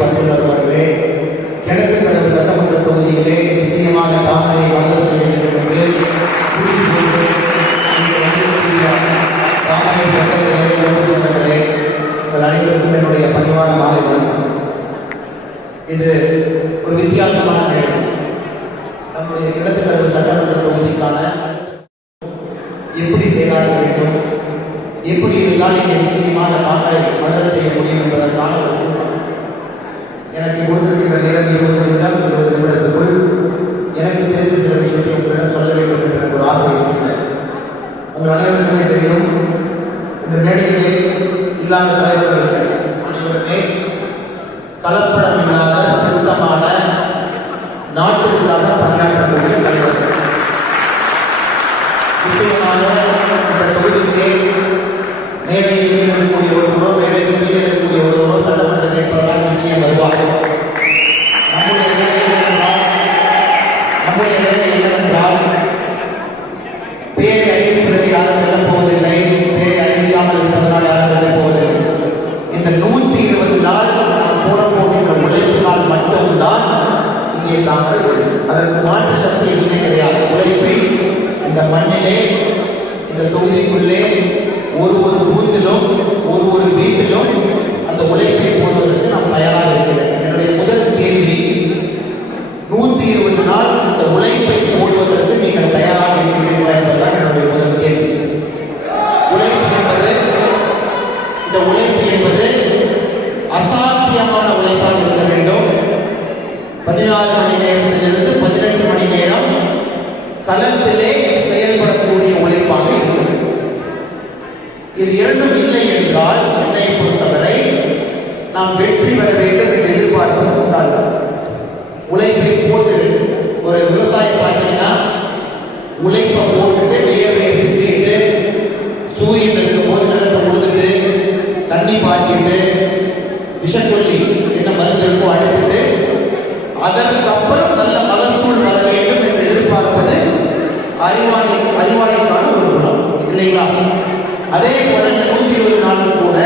பட்டுள்ளவர்களே, கிணத்துக்கடவு சட்டமன்ற தொகுதியிலே நிச்சயமாக தாமரை வந்து செய்ய வேண்டும் என்று தாமரை சட்டங்களே அனைவருக்கும் என்னுடைய பணிவான மாலை வணக்கம். இது ஒரு வித்தியாசமான நிலை. நம்முடைய கிணத்துக்கடவு சட்டமன்ற தொகுதிக்கான எப்படி செயலாற்ற வேண்டும், எப்படி இருந்தால் இங்கே நிச்சயமாக தாமரை வளர செய்ய முடியும் என்பதற்கான ஒரு கூட்டம். எனக்கு கொடுத்திருக்கின்ற நேரம் 20 நிமிடம் 20 நிமிடத்துக்குள் எனக்கு தெரிந்த சில விஷயத்தை உங்களிடம் சொல்ல வேண்டும் என்ற ஒரு ஆசை இருக்கிறது. உங்கள் அனைவருக்குமே தெரியும், இந்த மேடையிலே இல்லாத தலைவர்கள் இல்லை. அனைவருமே கலப்படம் இல்லாத சுத்தமான நாட்டிற்காக பணியாற்றக்கூடிய தலைவர்கள். நிச்சயமாக இந்த தொகுதியிலே மேடையில் இருக்கக்கூடிய ஒருவரோ மேடையில் கீழே இருக்கக்கூடிய ஒருவரோ சட்டமன்ற வேட்பாளராக நிச்சயம் வருவார்கள். நம்முடைய வேலை என்னவென்றால் பேரை அறிவிப்பது யாரும் வெல்லப் போவதில்லை, பேரை அறிவிக்காமல் இருப்பதனால் யாரும் வெல்லப் போவதில்லை. இந்த 120 நாள் நாம் போட போகின்ற உழைப்பினால் மட்டும்தான் இங்கே தாங்கள் அதற்கு மாற்று சக்தி எதுவுமே கிடையாது. உழைப்பை இந்த மண்ணிலே இந்த தொகுதிக்குள்ளே ஒரு பூத்திலும் ஒரு வீட்டிலும் அந்த உழைப்பை போடுவதற்கு நாம் தயாராக இருக்கிறேன். என்னுடைய முதல் கேள்வி, 120 நாள் இந்த உழைப்பை போடுவதற்கு நீங்கள் தயாராக இருக்கிறீர்களா என்பதுதான் என்னுடைய முதல் கேள்வி. இந்த உழைப்பு என்பது அசாத்தியமான உழைப்பாக இருக்க வேண்டும். 16 மணி நேரத்திலிருந்து 18 மணி நேரம் களத்திலே செயல்படக்கூடிய உழைப்பாக இருக்கிறது. இது இரண்டும் இல்லை என்றால் என்னை பொறுத்தவரை நாம் வெற்றி பெற வேண்டும் என்று எதிர்பார்ப்பது உண்டாகும். உழைப்பை போட்டு ஒரு விவசாயி பார்த்தீங்கன்னா உழைப்பை போட்டுட்டு வேர்வையை செஞ்சுக்கிட்டு சூரியன் இருக்கும் போது நிலத்தை கொடுத்துட்டு தண்ணி பாய்ச்சிட்டு விஷக்கொல்லி என்ன மருந்து இருக்கோ அடிச்சுட்டு அதற்கப்புறம் நல்ல மகசூல் வர வேண்டும் என்று எதிர்பார்ப்பது அறிவாளிக்கான ஒரு குணம் இல்லைங்களா? அதே போல 120 நாட்கள் கூட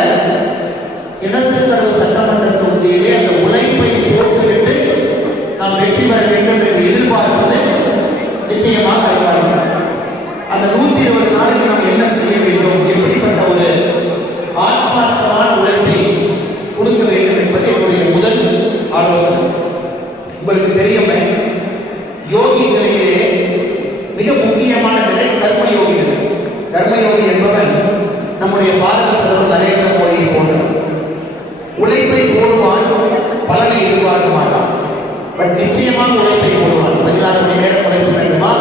கிணத்துக்கடவு சட்டமன்ற தொகுதியிலே அந்த உழைப்பை போட்டுவிட்டு நாம் வெற்றி பெற வேண்டும் என்று எதிர்பார்ப்பது நிச்சயமாக அறிவாளிகள். அந்த 120 நாளுக்கு நாம் என்ன செய்ய வேண்டும், எப்படிப்பட்ட ஒரு ஆத்மார்த்தமான உழைப்பை கொடுக்க வேண்டும் என்பது என்னுடைய முதல் ஆலோசனை. உங்களுக்கு தெரியுமே, யோகிகளிலே மிக முக்கியமான நிலை கர்மயோகிகள். கர்மயோகி என்பவன் நம்முடைய பாரத பிரதமர் நரேந்திர மோடியை போன்றவர். உழைப்பை போடுவான், பலனை எதிர்பார்க்க மாட்டான். பட் நிச்சயமாக உழைப்பை போடுவான். 16 மணி நேரம் உழைப்பு வேண்டுமா,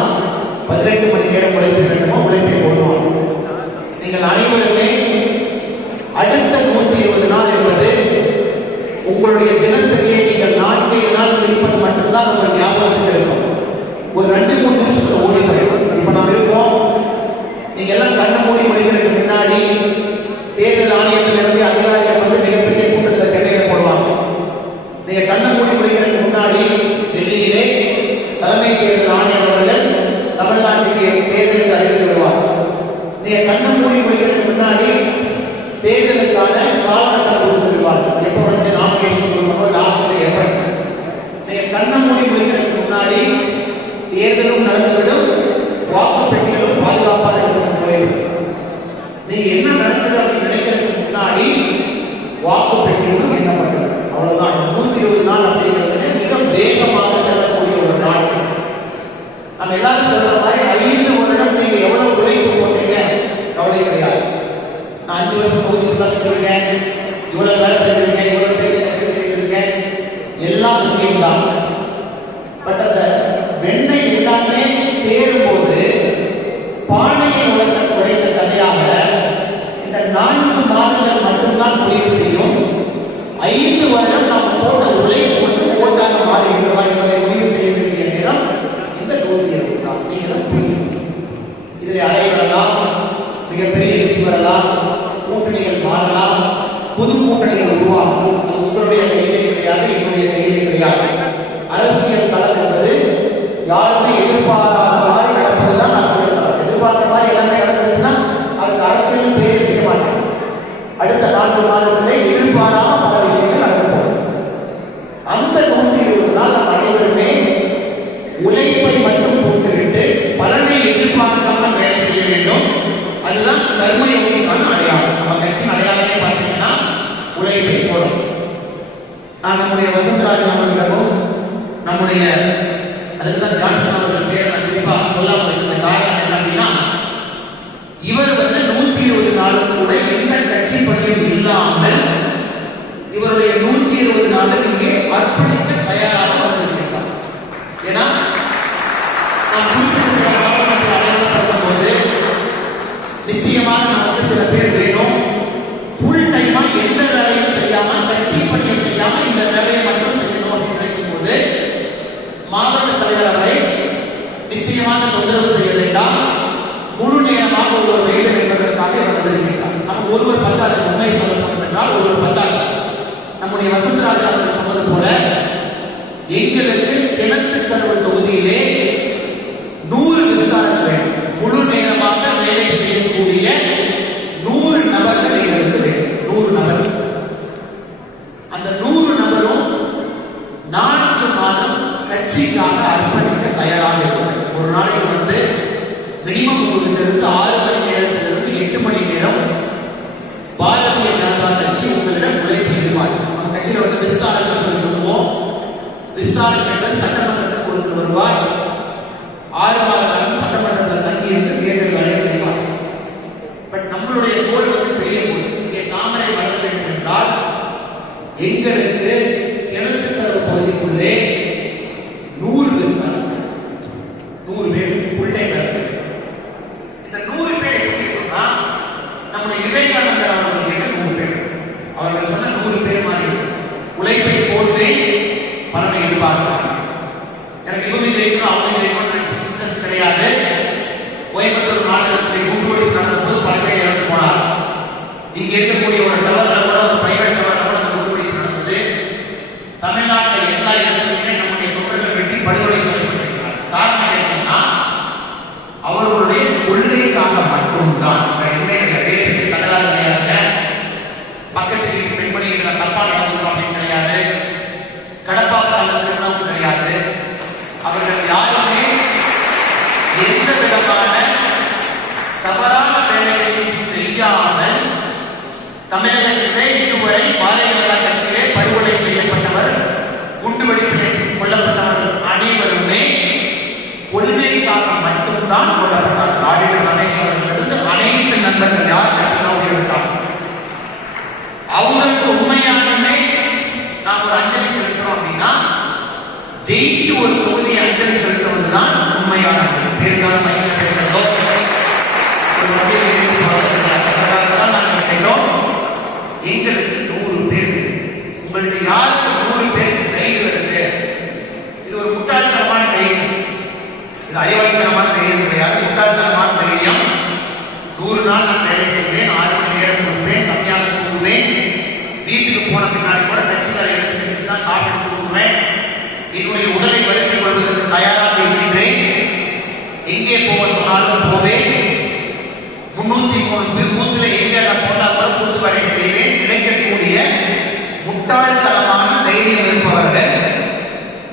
18 மணி நேரம் உழைப்பு வேண்டுமா, உழைப்பை போடுவான். நீங்கள் அனைவருமே அடுத்த 120 நாள் என்பது உங்களுடைய தினசரியை நீங்கள் 4 நாள் இருப்பது மட்டும்தான் உங்கள் ஞாபகத்தில் இருக்கும். ஒரு 2-3 நிமிஷத்துல ஓடி போயிடும். இப்ப நாம் இருக்கோம், நீங்க எல்லாம் கண்ண மூடி முடிக்கிறதுக்கு முன்னாடி தேர்தல் ஆணையத்திலிருந்து அதிகாரிகள் வந்து மிகப்பெரிய கூட்டத்தில் சென்னையில் போடுவாங்க. நீங்க கண்ண மூடி முடிக்கிறதுக்கு முன்னாடி டெல்லியிலே தலைமை தேர்தல் ஆணையர் அவர்கள் தமிழ்நாட்டுக்கு தேர்தலுக்கு அறிவித்து விடுவார். நீங்க கண்ண மூடி முடிக்கிறதுக்கு முன்னாடி தேர்தலுக்கான காலகட்டம் கொடுத்து விடுவார்கள். எப்போ வந்து நாமினேஷன் கொடுக்கணும், லாஸ்ட் எப்ப. நீங்க கண்ண மூடி முடிக்கிறதுக்கு முன்னாடி தேர்தலும் நடந்துவிடும், வாக்கு பெட்டிகளும் பாதுகாப்பாக இருக்கிறது. நீங்க என்ன நடக்குது அப்படின்னு நினைக்கிறதுக்கு முன்னாடி வாக்கு பெட்டிகளும் எண்ணப்பட்டது. அவ்வளவுதான். 120 நாள் அப்படிங்கிறது மிக வேகமாக செல்லக்கூடிய ஒரு நாள். நம்ம எல்லாரும் சொல்ற மாதிரி 5 வருடம் நீங்க எவ்வளவு உழைப்பு போட்டீங்க கவலை கிடையாது. நான் 5 வருஷம் செஞ்சிருக்கேன், இவ்வளவு வேலை செஞ்சிருக்கேன், இவ்வளவு செய்திருக்கேன், எல்லாம் முக்கியம் தான். பட் அந்த வெண்ணெய் எல்லாமே சேரும்போது பானையை உடைத்த கதையாக இந்த 4 மாதங்கள் மட்டும்தான் முடிவு செய்யும். 5 வருடம் நாம் போட்ட உழைப்பு வந்து ஓட்டாக மாறுகிறதா என்பதை முடிவு செய்ய வேண்டிய நேரம் இந்த 120 நாள். நீங்கள் இதில் அடையலாம், மிகப்பெரிய வெற்றி வரலாம், கூட்டணிகள் மாறலாம், புது கூட்டணிகள் உருவாகும். அது உங்களுடைய கையிலே கிடையாது, என்னுடைய கையிலே கிடையாது. அரசியல் களம் என்பது யாருமே எதிர்பாராத மாதிரி நடப்பதுதான் நான் சொல்றேன். எதிர்பார்த்த மாதிரி எல்லாமே நடந்ததுன்னா அதுக்கு அரசியல் பேர் வைக்க மாட்டேன். அடுத்த 4 மாதத்திலே எதிர்பாராத பல விஷயங்கள் நடக்கும். வசந்தராஜன் அவர்களிடமும் நம்முடைய அதுக்குதான் ஜான்சன் அவர்கள் பேரை நான் குறிப்பா சொல்லாம வச்சிருந்த காரணம் என்ன அப்படின்னா, இவர் 120 நாளும் கூட எந்த கட்சி பணியும் இல்லாமல் இவருடைய 120 நாளும் இங்கே அர்ப்பணிக்க தயாராக வந்திருக்கிறார். ஏன்னா நாம் குறிப்பிட்ட மாவட்டத்தில் அடையாளப்படுத்தும் போது நிச்சயமாக நமக்கு சில பேர் வேணும். ஃபுல் டைமா எந்த வேலையும் செய்யாம கட்சி பணியை செய்யாம இந்த வேலையை மட்டும் செய்யணும் அப்படின்னு நினைக்கும் போது மாவட்ட தலைவர் அவரை நிச்சயமாக தொந்தரவு செய்ய வேண்டாம், முழு நேரமாக ஒருவர் வேண்டும் என்பதற்காக வந்திருக்கிறார். நமக்கு ஒருவர் பத்தாது, உண்மை சொல்லப்படும் என்றால் ஒருவர் பத்தாது. நம்முடைய வசந்தராஜன் அவர்கள் சொன்னது போல எங்களுக்கு கிணத்துக்கடவு தொகுதியிலே 100 விசாரணை வேண்டும். முழு நேரமாக வேலை செய்யக்கூடிய 100 நபர்கள் எங்களுக்கு வேண்டும். 100 நபர். அந்த 100 நபரும் 4 மாதம் கட்சிக்காக அர்ப்பணிக்க தயாராக இருக்கிறார். ஒரு நாளைக்கு மினிமம் உங்களிடத்திலிருந்து 6 மணி நேரத்திலிருந்து 8 மணி நேரம் பாரதிய ஜனதா கட்சி உங்களிடம் உழைப்பு எதிர்பார்க்கும். நம்ம கட்சியில் விஸ்தாரங்கள் சொல்லுவோம். விஸ்தாரம் என்பது சட்டமன்றத்தில் கொண்டு வருவார். 6 மாத காலம் சட்டமன்றத்தில் தங்கி இருந்து தேர்தல் வேலையை செய்வார். பட் நம்மளுடைய கோல் பெரிய கோல். இங்கே தாமரை வளர வேண்டும் என்றால் எங்களுக்கு கிணத்துக்கடவு பகுதிக்குள்ளே 100 விஸ்தாரம், 100 பேர் ஃபுல் டைம் இருக்கு. இந்த 100 பேர் எப்படி இருக்குன்னா, நம்முடைய விவேகானந்தர் அவர்கள் கேட்ட 100 பேர். அவர்கள் சொன்ன 100 பேர் மாதிரி உழைப்பை போட்டு பலனை எதிர்பார்க்கிறாங்க. எனக்கு இவங்க ஜெயிக்கணும் அவங்க ஜெயிக்கணும் இன்ட்ரெஸ்ட் கிடையாது. கோயம்புத்தூர் மாநிலத்தில் குண்டுவெடிப்பு நடந்தபோது பல பேர் இறந்து போனார். இங்க இருக்கக்கூடிய ஒரு டவர்ல கூட ஒரு பிரைவேட் டவர்ல கூட அந்த குண்டுவெடிப்பு நடந்தது. தமிழ்நாட்டில் எல்லா இடங்களிலுமே நம்முடைய தொண்டர்கள் வெட்டி படுகொலை செய்யப்பட்டிருக்கிறார். காரணம் என்னன்னா அவர்களுடைய கொள்கைக்காக மட்டும்தான். எதுவுமே கிடையாது. தகராறு கிடையாது. பக்கத்து வீட்டு பெண்மணிகளை தப்பா நடந்துக்கணும் அப்படின்னு கிடையாது. கடப்பாப்பால் கிடையாது. அவர்கள் யாருமே எந்த விதமான தவறான வேலைகளையும் செய்யாமல் தமிழகத்திலே இதுவரை பாரதிய ஜனதா கட்சியிலே படுகொலை செய்யப்பட்டவர், குண்டுவெடிப்பில் கொல்லப்பட்டவர்கள் அனைவருமே கொள்கைக்காக மட்டும்தான் கொல்லப்பட்டார். ஆடிட்டர் ரமேஷ் அவர்களிருந்து அனைத்து நண்பர்கள் யார் கட்சியாக இருந்தார் அவங்களுக்கு உண்மையானமே நாம் ஒரு அஞ்சலி செலுத்துறோம் அப்படின்னா ஜெயிச்சு ஒரு தொகுதியை அஞ்சலி செலுத்துவதுதான் உண்மையான பேருக்கான மையம் பேசுறதோ ஒரு எங்களுக்கு 100 பேர். உங்களுடைய யாருக்கு 100 பேருக்கு தைரியம் இருக்கு? இது ஒரு முட்டாள்தனமான தைரியம், இது அறிவாளித்தனமான தைரியம் கிடையாது. முட்டாள்தனமான தைரியம். 100 நாள் நான் வேலை செய்வேன், 6 மணி நேரம் கொடுப்பேன், கம்மியாக கொடுப்பேன், வீட்டுக்கு போன பின்னாடி கூட கட்சிகளை எடுத்து செஞ்சு தான் சாப்பிட்டு கொடுக்குவேன், என்னுடைய உடலை வருத்திக் கொள்வதற்கு தயாராக இருக்கின்றேன், எங்கே போக சொன்னாலும் போவேன், 303 பூத்துல எங்கே போட்டா கூட கூட்டு வரை செய்வேன். நினைக்கக்கூடிய முட்டாள்தனமான தைரியம் இருப்பவர்கள்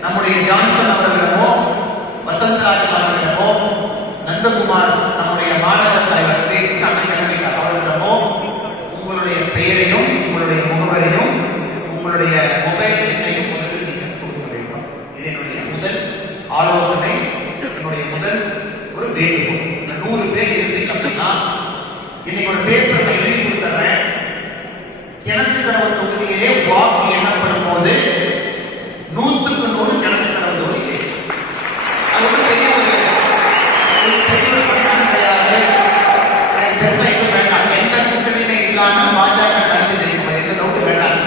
நம்முடைய ஜான்சன் அவர்களிடமோ வசந்தராஜன் அவர்களிடமோ நந்தகுமார் நம்முடைய மாநகர தலைவர் அவர்களிடமோ உங்களுடைய பெயரையும் உங்களுடைய முகவரையும் உங்களுடைய மொபைல் எண்ணையும் முதலில் நீங்கள் கொடுக்க வேண்டும். இது என்னுடைய முதல் ஆலோசனை, என்னுடைய முதல் ஒரு வேண்டுகோள். இந்த 100 பேர் இருந்தீங்க அப்படின்னா இன்னைக்கு ஒரு பேப்பர் நான் எழுதி கொடுத்துறேன். கிணத்துக்கடவு தொகுதியிலே வாக்கு எண்ணப்படும் போது 100க்கு 100 கிணத்துக்கடவு தொகுதி. அது ஒரு பெரிய கிடையாது. பெருசா இது வேண்டாம். எந்த கூட்டணியுமே இல்லாமல் பாஜக கருத்து தெரியும், எந்த நோட்டு வேண்டாம்.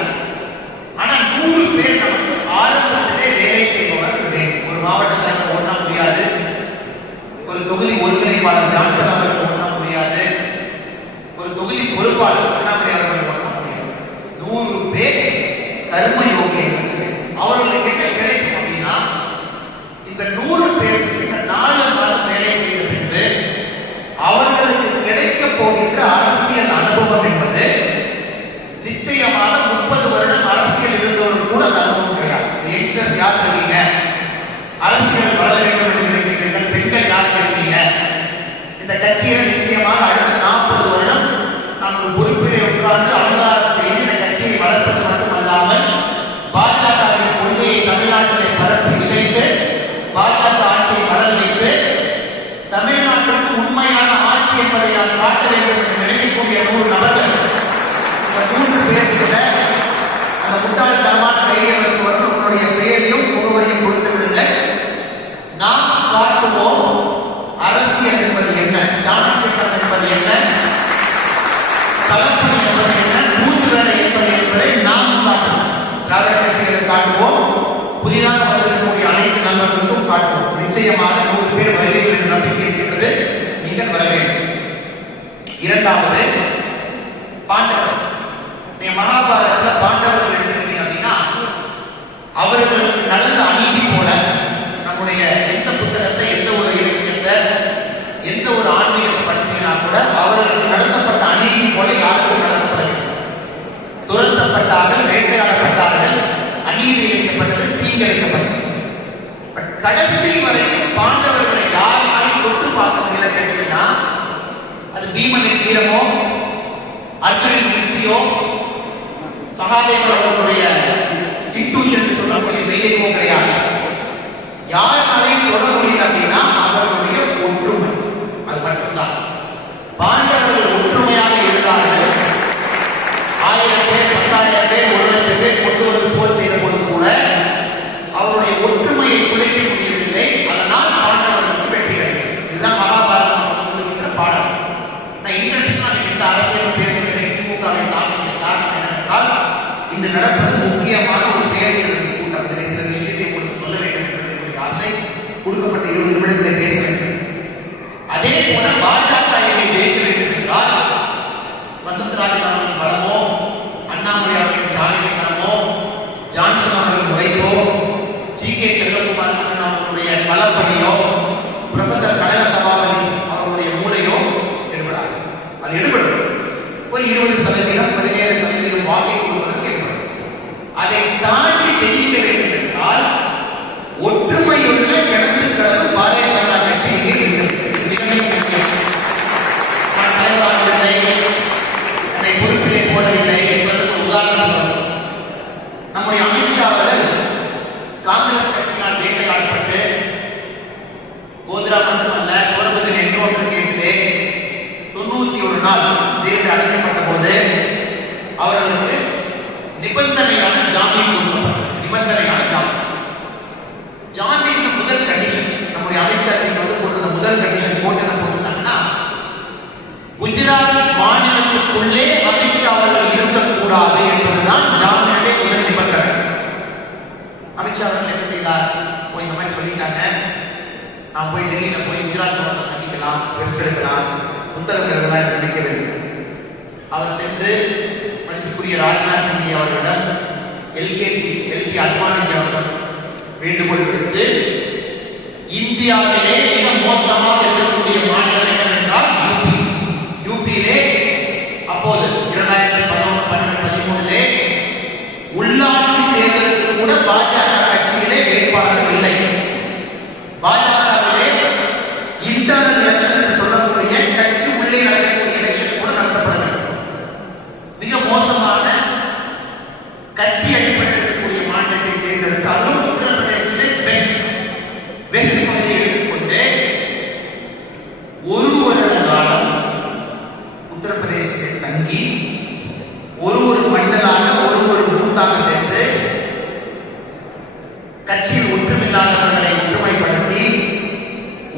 ஆனா 100 பேர் நமக்கு ஆரம்பத்திலே வேலை செய்பவர்கள் வேண்டும். ஒரு மாவட்டத்தில் ஒண்ணா முடியாது, ஒரு தொகுதி ஒருங்கிணைப்பாளர் ஜான்சன் அவர்கள் ஒண்ணா முடியாது, ஒரு தொகுதி பொறுப்பாளர் அண்ணாமலை அவர்கள் ஒண்ணா முடியாது. 100 பேர் கர்மயோகிகள். அவர்களுக்கு என்ன கிடைக்கும் அப்படின்னா இந்த 100 பேருக்கு இந்த 4 மாதம் வேலை செய்த பின்பு அவர்களுக்கு கிடைக்க போகின்ற அரசியல் அனுபவம் என்பது நிச்சயமாக 30 வருடம் அரசியல் இருந்தவர்கள் கூட அந்த அனுபவம் கிடையாது. யங்ஸ்டர்ஸ் யார் இருக்கீங்க, அரசியல் வளர வேண்டும் என்று நினைக்கிறீர்கள், பெண்கள் யார் இருக்கீங்க, இந்த கட்சியை நிச்சயமாக அடுத்த 40 வருடம் நாம் ஒரு பொறுப்பிலே உட்கார்ந்து அனுதாரம் செய்து இந்த கட்சியை வளர்ப்பது மட்டுமல்லாமல் பாஜக நான் காட்ட வேண்டும் என்று நினைக்கக்கூடிய 100 நபர்கள், இந்த 3 பேர்கிட்ட அந்த முட்டாள்தனமான தைரியத்திற்கு வந்து உன்னுடைய பெயரையும் முகவரியும் கொடுத்து விடுங்கள். நாம் காட்டுவோம் அரசியல் என்பது என்ன, சாணக்கியத்தனம் என்பது என்ன, தளப்பணி என்பது என்ன, கூட்டு வேலை என்பதை நாம் காட்டுவோம். திராவிட கட்சிகளை காட்டுவோம், புதிதாக வந்திருக்கக்கூடிய அனைத்து நண்பர்களுக்கும் காட்டுவோம். நிச்சயமாக 100 பேர் வருவீர்கள் என்ற நம்பிக்கை இருக்கின்றது. நீங்கள் வர வேண்டும். இரண்டாவது, பாண்டவர். நீ மகாபாரதத்தில் பாண்டவர்கள் எடுத்துக்கிட்டீங்க அப்படின்னா, அவர்களுக்கு நடந்த அநீதி போல நம்முடைய எந்த புத்தகத்தை, எந்த ஒரு இலக்கியத்தை, எந்த ஒரு ஆன்மீகத்தை படிச்சீங்கன்னா கூட அவர்களுக்கு நடத்தப்பட்ட அநீதி போல யாருக்கும் நடத்தப்படவில்லை. துரத்தப்பட்டார்கள், வேட்டையாடப்பட்டார்கள், அநீதி இழைக்கப்பட்டது, தீங்கிழைக்கப்பட்டது. கடைசி வரைக்கும் பாண்டவர்களை யாராலையும் தொட்டு பார்க்க முடியல கேட்டீங்கன்னா, அது பீமனின் வீரமோ, அர்ஜுனின் யுக்தியோ, சகாதேவர் அவர்களுடைய இன்ட்யூஷன் சொல்லக்கூடிய தைரியமோ கிடையாது. யாராலையும் தொட முடியல அப்படின்னா அவர்களுடைய ஒற்றுமை, அது மட்டும்தான். பாண்டவர்கள் ஒற்றுமையாக இருந்தார்கள். 1000 பேர், 10,000 பேர், 1,00,000 பேர் கொண்டு வந்து போர் செய்த போது கூட அவருடைய ஒற்றுமையை குலைக்க முடியவில்லை. அதனால் பாண்டவர்களுக்கு வெற்றி கிடைத்தது. இதுதான் மகாபாரதம் சொல்லுகின்ற பாடம். நான் இன்டர்நேஷனல் இந்த அரசியல் பேசுகிறேன், திமுகவை தாக்குகிற காரணம் என்னவென்றால், இன்று நடப்பது முக்கியமான ஒரு செயல்திறன் கூட்டத்தில் சில விஷயத்தை உங்களுக்கு சொல்ல வேண்டும் என்ற ஆசை கொடுக்கப்பட்ட 20 நிமிடங்களை பேச வேண்டும். அதே போல பாஜக என்னை ஜெயிக்க வேண்டும் என்றால் வசந்தராஜன் அவர்களின் பலமோ, அண்ணாமலை அவர்களின் ஜாலிமோ, ஜான்சன் அவர்களின் உழைப்போ, ஜி.கே. செல்வகுமார் அவர்களுடைய பலப்பணியோ, புரொஃபசர் கனக சபாபதி அவர்களுடைய மூளையோ எடுபடாது. அது எடுபடும். ஒரு 20%, 17% வாக்கை கொடுப்பதற்கு எடுபடும். அதை தாண்டி ஜெயிக்க வேண்டும் என்றால் ஒற்றுமையுள்ள கிணத்து கடவு பாரதிய ஜனதா கட்சியிலே இருக்கிறது. நான் தலைவராகவில்லை, என்னை பொறுப்பிலே போடவில்லை என்பதற்கு உதாரணம் சொல்றேன். நம்முடைய அமித்ஷா அவர்கள் காங்கிரஸ் கட்சியினால் வேட்டையாடப்பட்டு கோத்ரா மட்டுமல்ல, சோரபத்தில் என்கவுண்டர் கேஸிலே 91 நாள் ஜெயிலில் அடைக்கப்பட்ட போது அவர்களுக்கு நிபந்தனையான ஜாமீன் கொடுக்கப்பட்டது. நிபந்தனையான ஜாமீன் முதல் கண்டிஷன், நம்முடைய அமைச்சர் போட்டிருந்த முதல் கண்டிஷன் போட்டு என்ன போட்டிருந்தாங்கன்னா, குஜராத் மாநிலத்திற்குள்ளே அமித்ஷா அவர்கள் இருக்கக்கூடாது என்பதுதான் ஜாமீனுடைய முதல் நிபந்தனை. அமித்ஷா அவர்கள் என்ன செய்தார்? போய் இந்த மாதிரி சொல்லிட்டாங்க, நான் போய் டெல்லியில போய் குஜராத் மாநிலம் தங்கிக்கலாம், ரெஸ்ட் எடுக்கலாம், உத்தரவு எழுதலாம் நினைக்க வேண்டும். அவர் சென்று மதிப்புக்குரிய ராஜ்நாத் சிங் அவர்களிடம், எல்கே அத்வானி அவர்கள் வேண்டுகோள் விடுத்து, இந்தியாவிலே மிக மோசமாக இருக்கக்கூடிய மாநிலம் என்னவென்றால் யூபி. யூபியிலே அப்போது 2011, 12, 13 உள்ளாட்சி தேர்தலுக்கு கூட பாஜக கட்சியிலே வேட்பாளர்கள் இல்லை. பாஜகவிலே இன்டர்னல் எலெக்ஷன் என்று சொல்லக்கூடிய கட்சி உள்ளே நடக்கக்கூடிய எலெக்ஷன் கூட நடத்தப்படவில்லை. மிக மோசமான கட்சி அடிப்படையில் மாநிலத்தை தேர்ந்தெடுத்து, அதுவும் உத்தரப்பிரதேசத்திலே வெஸ்ட் பகுதியை எடுத்துக்கொண்டு ஒரு வருட காலம் உத்தரப்பிரதேசத்தில் தங்கி ஒரு மண்டலாக ஒரு பூத்தாக சென்று கட்சியில் ஒற்றுமில்லாதவர்களை ஒற்றுமைப்படுத்தி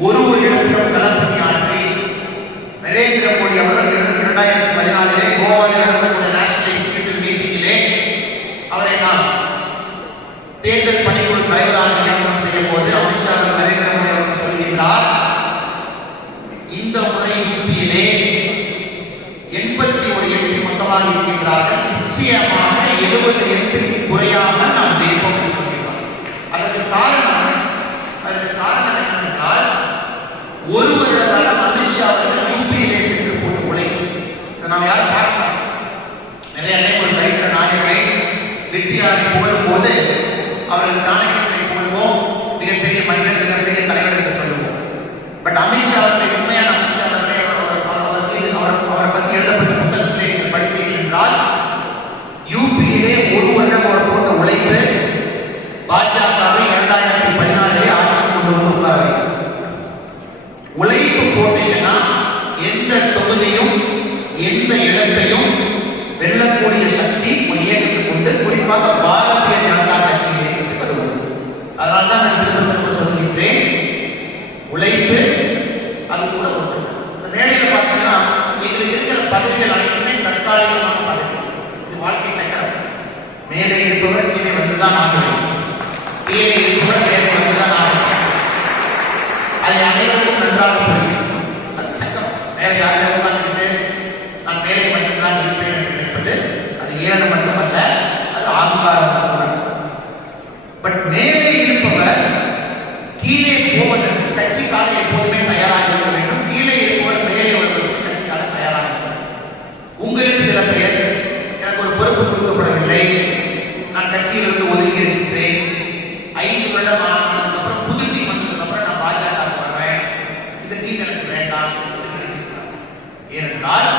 ஒரு இடத்திலும் களப்பணி ஆற்றி நரேந்திர மோடி அவர்கள் 2014 கோவாவில் நடக்கக்கூடிய நேஷனல் எக்ஸிகியூட்டிவ் மீட்டிங்கிலே அவரை நாம் தேர்தல் பணிக்குழு தலைவராக நியமனம் செய்ய போது அமித்ஷா நரேந்திர மோடி அவர்கள் சொல்கின்றார், இந்த முறை யூபியிலே 81 எம்பி மொத்தமாக இருக்கின்றார்கள், நிச்சயமாக 70 எம்பி குறையாமல் நாம் ஜெயிப்போம். அதற்கு காரணம் என்னவென்றால், ஒரு வருட காலம் அமித்ஷா அவர்கள் யூபியிலே சென்று போட்டு உழைப்பு. இதை நாம் யாரும் பார்க்கலாம். நிறைய ஒரு சரித்திர நாயகரை வெற்றியாளரை புகழும் போது அவர்கள் சாணக்கியத்தை புகழ்வோம், மிகப்பெரிய மனிதர், மிகப்பெரிய தலைவர் என்று சொல்லுவோம். பட் அமித்ஷா அவர்களை, உண்மையான அமித்ஷா அவர்களை அவரை பற்றி எழுதப்பட்ட புத்தகத்திலே நீங்கள் படித்தீர்கள் என்றால், யூபியிலே ஒரு வருடம் அவர் போட்ட உழைப்பு பாஜகவை 2014 ஆட்சி கொண்டு வந்து உட்கார உழைப்பு போட்டீங்கன்னா எந்த தொகுதி கீழே இருப்பவர் மேலே வந்துதான் ஆகும். அதை அனைவருக்கும் நன்றாக புரியும். மேலே யாரும் உட்கார்ந்துட்டு நான் மேலே மட்டும்தான் இருப்பேன் என்று நினைப்பது அது ஏளனம் மட்டுமல்ல, அது ஆங்காரம் மட்டுமல்ல. பட் மேலே இருப்பவர் கீழே போவதற்கு கட்சிக்காக எப்போதுமே தயாராக இருக்க வேண்டும். கீழே இருப்பவர் மேலே வருவதற்கு கட்சிக்காக தயாராக இருக்க வேண்டும். உங்களில் சில பேர் எனக்கு ஒரு பொறுப்பு கொடுக்கப்படவில்லை, நான் கட்சியிலிருந்து ஒதுங்கி இருக்கின்றேன், 5 வருடம் ஆனதுக்கு அப்புறம் புது டீம் வந்ததுக்கு அப்புறம் நான் பாஜக வர்றேன், இந்த டீம் எனக்கு வேண்டாம். ஏனென்றால்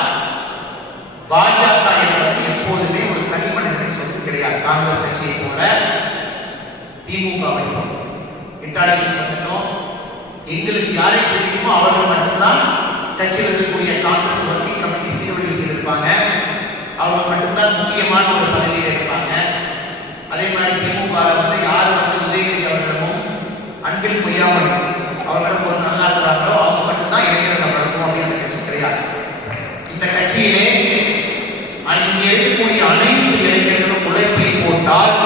பாஜக என்பது எப்போதுமே ஒரு தனி மனிதனின் சொத்து கிடையாது. காங்கிரஸ் கட்சியை போல திமுகவை இட்டாலியில் வந்துட்டோம், எங்களுக்கு யாரை பிடிக்குமோ அவர்கள் மட்டும்தான் கட்சியில் இருக்கக்கூடிய காங்கிரஸ் ஒர்க்கிங் கமிட்டி சீர்வழிவில் இருப்பாங்க, அவங்க மட்டும்தான் முக்கியமான ஒரு பதவியில் இருப்பாங்க. அதே மாதிரி திமுக வந்து யார் வந்து உதயநிதி அவர்களும் அன்பில் பொய்யாமல் அவர்களும் ஒரு நல்லா இருக்கிறாங்களோ அவங்க மட்டும்தான் இளைஞர்கள் அவர்களுக்கும் அப்படின்னு கட்சி கிடையாது. இந்த கட்சியிலே இங்கே இருக்கக்கூடிய அனைத்து இளைஞர்களும் உழைப்பை போட்டால்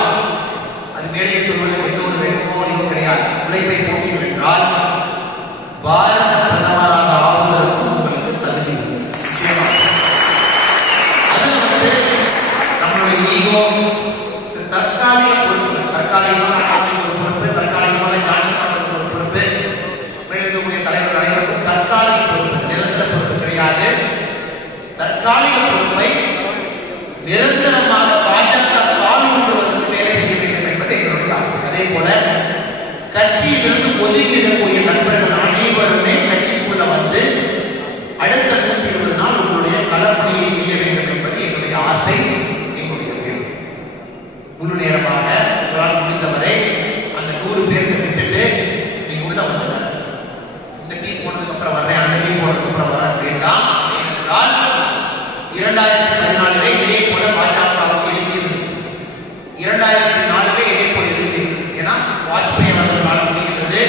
அது மேலே சொல்வதற்கு எந்த ஒரு வெறுமோ இதுவும் கிடையாது. உழைப்பை போட்டீர்கள் என்றால் பாரத பிரதமராக ஆவதற்கும் உங்களுக்கு தகுதி நிச்சயமாக. அது வந்து நம்மளுடைய ஈகோ, தற்காலிக பொறுப்பு, தற்காலிகமாக ஒரு பொறுப்பு, தற்காலிகமாக கான்ஸ்டாக ஒரு பொறுப்பு, இருக்கக்கூடிய தலைவர் அனைவருக்கும் தற்காலிக பொறுப்பு, நிரந்தர பொறுப்பு கிடையாது. தற்காலிக பொறுப்பை நிரந்தரமாக பாஜக கால் ஊன்றுவதற்கு வேலை செய்ய வேண்டும் என்பது எங்களுடைய ஆசை. அதே போல கட்சியிலிருந்து ஒதுக்கிடக்கூடிய நண்பர்கள் அனைவருமே கட்சிக்குள்ள வந்து அடுத்த 120 நாள் உங்களுடைய களப்பணியை செய்ய வேண்டும் என்பது எங்களுடைய ஆசை, எங்களுடைய வேலை. முழு நேரமாக உங்களால் முடிந்தவரை அந்த 100 பேருக்கு விட்டுட்டு நீங்க உள்ள வந்து இந்த டீம் போனதுக்கு அப்புறம் வர்றேன், அந்த டீம் போனதுக்கு அப்புறம் வரேன் வேண்டாம். ஏனென்றால் 2014 இதே போல பாஜகவுக்கு எழுச்சி இருந்தது, 2004 இதே போல எழுச்சி இருந்தது. ஏன்னா வாஜ்பாய் அவர்கள் காலம் முடிகின்றது,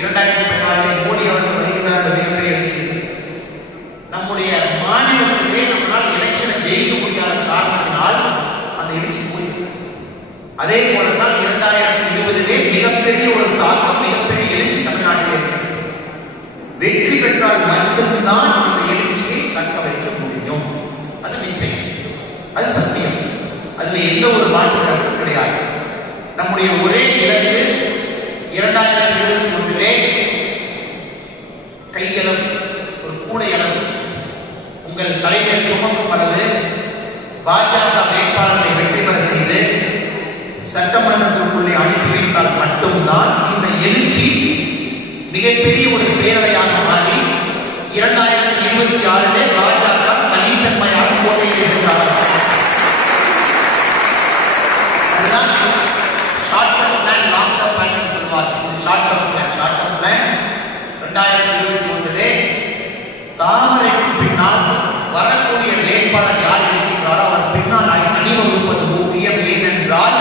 2014 மோடி அவர்கள் வருகிறார், மிகப்பெரிய எழுச்சி இருந்தது. நம்முடைய மாநிலத்திலே நம்மளால் எலெக்ஷனை ஜெயிக்க முடியாத காரணத்தினால் அந்த எழுச்சி போயிருக்கு. அதே போலதான் 2020 மிகப்பெரிய ஒரு தாக்கம், மிகப்பெரிய எழுச்சி தமிழ்நாட்டில் இருக்கிறது. வெற்றி பெற்றால் மட்டும்தான் அந்த எழுச்சியை தக்க வைக்க முடியும். அது நிச்சயம், அது சத்தியம், அதுல எந்த ஒரு மாற்று கருத்தும் கிடையாது. நம்முடைய ஒரே இலக்கு 2021 கையளவு ஒரு கூடையளவு உங்கள் தலைவர் சுமக்கும் அளவு பாஜக வேட்பாளர்களை வெற்றி பெற செய்து சட்டமன்றத்திற்குள்ளே அனுப்பி வைத்தால் மட்டும்தான் இந்த எழுச்சி மிகப்பெரிய ஒரு பேரவையாக மாறி 2026 பாஜக தனித்தன்மையாக போட்டியிட்டு இருக்கிறார். அதுதான் short term plan, long term plan சொல்வார். ஷார்ட் டர்ம் பிளான் 2021 தாமரைக்கு பின்னால் வரக்கூடிய வேட்பாளர் யார் இருக்கிறாரோ அவர் பின்னால் அணிவகுப்பது முக்கியம். ஏனென்றால்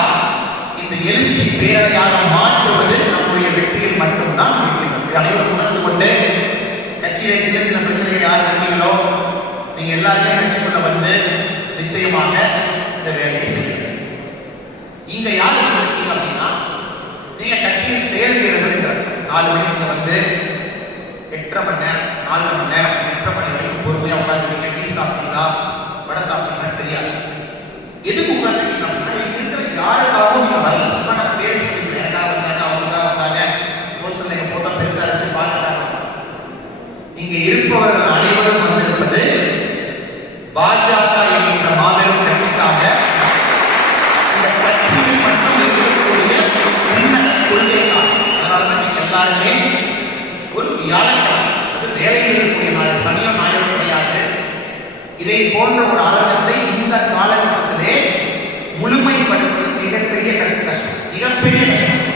இந்த எழுச்சி பேரவையாக மாற்றுவது நம்முடைய வெற்றியில் மட்டும்தான் இருக்கிறது. அனைவரும் உணர்ந்து கொண்டு கட்சியிலே சின்ன சின்ன பிரச்சனைகள் யார் இருக்கீங்களோ நீங்க எல்லாருமே கட்சிக்குள்ள வந்து நிச்சயமாக இந்த வேலையை செய்யுங்க. இங்க யார் இருக்கீங்க அப்படின்னா நீங்க கட்சியின் செயல் வீரர்கள். 4 மணிக்கு வந்து 8:30 மணி நேரம், 4 மணி நேரம், 8:30 மணி வரைக்கும் பொறுமையா உட்காந்துருக்கீங்க. டீ சாப்பிட்டீங்களா, வடை சாப்பிட்டீங்கன்னு தெரியாது. எதுக்கு உட்காந்துருக்கீங்க அப்படின்னா இருக்கிற யாருக்காகவும் நீங்க வரலாம். பேர் சொல்லிங்க, எனக்காக வந்தாங்க, அவங்களுக்காக வந்தாங்க, போஸ்டர் போட்டோ பெருசா இருந்துச்சு பார்த்துட்டாங்க. இங்க இருப்பவர்கள் அனைவரும் வந்திருப்பது பாஜக என்கின்ற மாபெரும் கட்சிக்காக. இந்த கட்சியில் மட்டும் இருக்கக்கூடிய கொள்கைக்காக. அதனாலதான் நீங்க எல்லாருமே ஒரு வியாழக்கிழமை, அது வேலையில் இருக்கக்கூடிய நாள், சமயம் ஞாயிறு கிடையாது. இதை போன்ற ஒரு அரங்கத்தை இந்த காலகட்டத்திலே முழுமைப்படுத்துவது மிகப்பெரிய கஷ்டம், மிகப்பெரிய கஷ்டம்.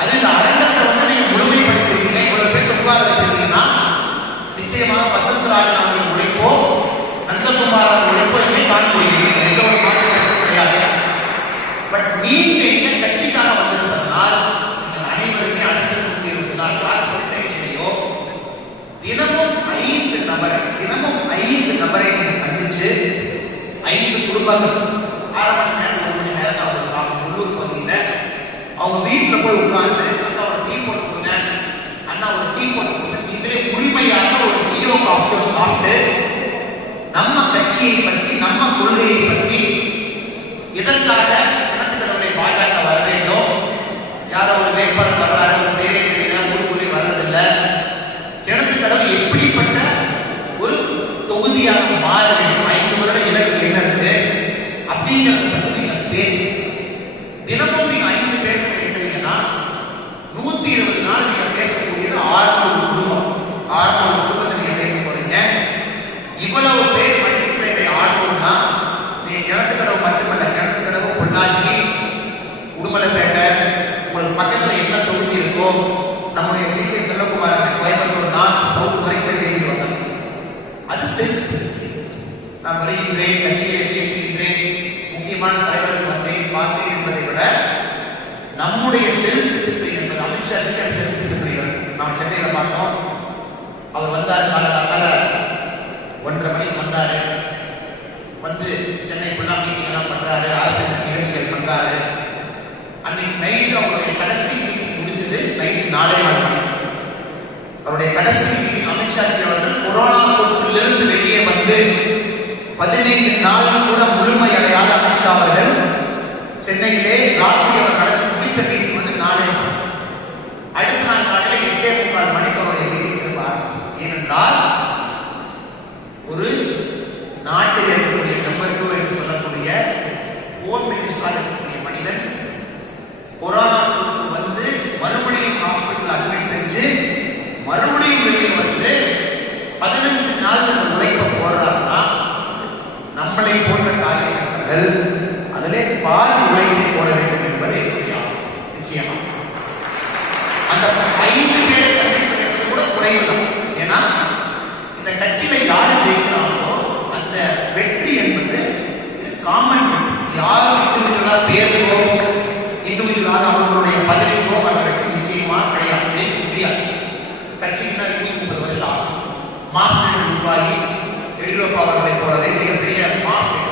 அது இந்த அரங்கத்தை வந்து நீங்க முழுமைப்படுத்திருக்கீங்க, இவ்வளவு பேர் உட்கார வச்சிருக்கீங்கன்னா நிச்சயமாக வசந்தராஜன் அவர்கள் உழைப்போ நந்தகுமார் அவர்கள் உழைப்போ இங்கே காணப்படுகிறீங்க. எந்த ஒரு மாற்றம் கிடையாது. பட் நீங்க இந்த கட்சிக்காக வந்திருப்பதனால் நீங்கள் அனைவருமே அடுத்த 120 நாள் யார் இல்லையோ தினமும் 5 நபரை நீங்க சந்திச்சு 5 குடும்பங்கள் 1/2 மணி நேரம் 1 மணி நேரம் அவர்களுக்காக உள்ளூர் பகுதியில் அவங்க வீட்டில் போய் உட்கார்ந்து அக்கா ஒரு டீ போட்டு கொடுங்க, அண்ணா ஒரு டீ போட்டு கொடுங்க, நீங்களே உரிமையாக ஒரு டீயோ காஃபியோ சாப்பிட்டு நம்ம கட்சியை பற்றி நம்ம கொள்கையை பற்றி எதற்காக கிணத்துக்கடவுளை பாஜக வர வேண்டும், யாரோ ஒரு வேட்பாளர் வர்றாரு, ஒரு பேரே தெரியல, ஊருக்குள்ளே வர்றதில்லை, கிணத்துக்கடவு எப்படிப்பட்ட ஒரு தொகுதியாக மாற வேண்டும், 5 வருட இலக்கு என்ன இருக்கு அப்படிங்கிறத பற்றி நீங்க பேசி தினமும் நீங்க 5 பேருக்கு பேசுறீங்கன்னா 120 நாள் நீங்க பேசக்கூடியது 600 குடும்பம். 600 குடும்பத்தை நீங்க பேச போறீங்க. இவ்வளவு பேர் மல்டிப்ளை 600னா நீங்க கிணத்துக்கடவு மட்டுமல்ல, கிணத்துக்கடவு, பொள்ளாச்சி, உடுமலைப்பேட்டை, உங்களுக்கு பக்கத்துல என்ன தொகுதி இருக்கோ, நம்முடைய VK. Selvakumar Coimbatore north south வரைக்கும் பேசி வந்தாங்க. அது செல்ஃப் நான் வருகின்றேன், கட்சியை பேசுகின்றேன், முக்கியமான தலைவர்கள் வந்தேன் பார்த்தேன் என்பதை விட நம்முடைய செல்ஃப் டிசிப்ளின் என்பது அமித்ஷா செல்ஃப் டிசிப்ளின். நாம் சென்னையில் பார்த்தோம், அவர் வந்தார் காலகால 1:30 மணிக்கு வந்தாரு, வந்து சென்னை ஃபுல்லா மீட்டிங் எல்லாம் பண்றாரு, அரசியல் நிகழ்ச்சிகள் பண்றாரு. அன்னைக்கு நைட்டு அவருடைய கடைசி மீட்டிங் முடிஞ்சது நைட்டு 4:30 மணிக்கு. அவருடைய கடைசி மீட்டிங் அமித்ஷாஜி அவர்கள் கொரோனா தொற்றிலிருந்து வெளியே வந்து 15 நாள் கூட முழுமையடையாத அமித்ஷா அவர்கள் சென்னையிலே ராத்திரி அவர் நடத்தி முடிச்ச மீட்டிங் வந்து 4 அடுத்த நாள் காலையில் 8:45 மணிக்கு அவருடைய மீட்டிங் திரும்ப ஆரம்பிச்சு. ஏனென்றால் ஒரு நாட்டில் இருக்கக்கூடிய நம்பர் 2 என்று சொல்லக்கூடிய ஹோம் மினிஸ்டராக இருக்கக்கூடிய மனிதன் கொரோனா தொற்று வந்து மறுபடியும் ஹாஸ்பிட்டல் அட்மிட் செஞ்சு மறுபடியும் வெளியே வந்து 15 நாட்கள் உழைப்ப போடுறாருன்னா நம்மளை போன்ற காரியகர்த்தர்கள் அதிலே பாதி உழைப்பை போட வேண்டும் என்பது நிச்சயமா. அந்த 5 பேரை சந்திக்கிறது கூட குறைவுதான். ஏன்னா இந்த கட்சியில யாரு ஜெயிக்கிறாங்களோ அந்த வெற்றி என்பது இது காமன். யாரும் இண்டிவிஜுவலா பேருக்கோ இண்டிவிஜுவலாக அவர்களுடைய பதவிக்கோ அந்த வெற்றி நிச்சயமா கிடையாது, முடியாது. கட்சிக்கு 20-30 வருஷம் ஆகும். மாஸ்டர் உருவாகி எடியூரப்பா அவர்களை போலவே மிகப்பெரிய மாஸ்டர்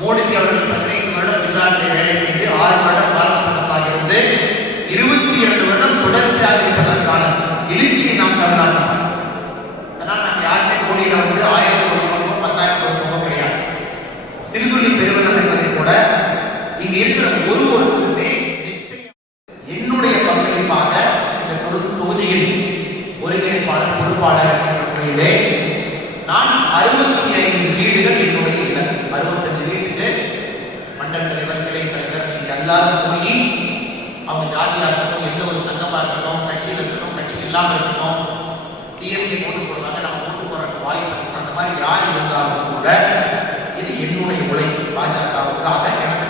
மோடிஜி அவர்கள் 15 வருடம் குஜராத்தில் வேலை செய்து 6 வருடம் பாரத பிரதமராக இருந்து 22 வருடம் தொடர்ச்சியாக இருப்பதற்கான எழுச்சியை நாம் தமிழ்நாட்டில். அதனால் நாம் யாருமே கோடியில் வந்து 1000 கோடி 10,000 கோடி கிடையாது. சிறுதுளி பெருவனம் என்பதை கூட இங்க இருக்கிற ஒருவருக்குமே நிச்சயம் என்னுடைய பங்களிப்பாக இந்த தொகுதியில் ஒருங்கிணைப்பாளர் பொறுப்பாளர் என்ற முறையிலே நான் 65 வீடுகள் என்னுடைய இலக்கு. 65 வீட்டுக்கு மண்டல தலைவர், கிளை தலைவர், நீங்க எல்லாரும் போய் அவங்க ஜாதியா இருக்கட்டும், எந்த ஒரு சங்கமா இருக்கட்டும், கட்சியில் இருக்கட்டும், கட்சி இல்லாமல் இருக்கட்டும், டிஎம்கே ஓட்டு போடுறாங்க, நம்ம ஓட்டு போடுறதுக்கு வாய்ப்பு இருக்கணும், அந்த மாதிரி யார் இருந்தாலும் கூட இது என்னுடைய உழைப்பு. பாஜகவுக்காக எனக்கு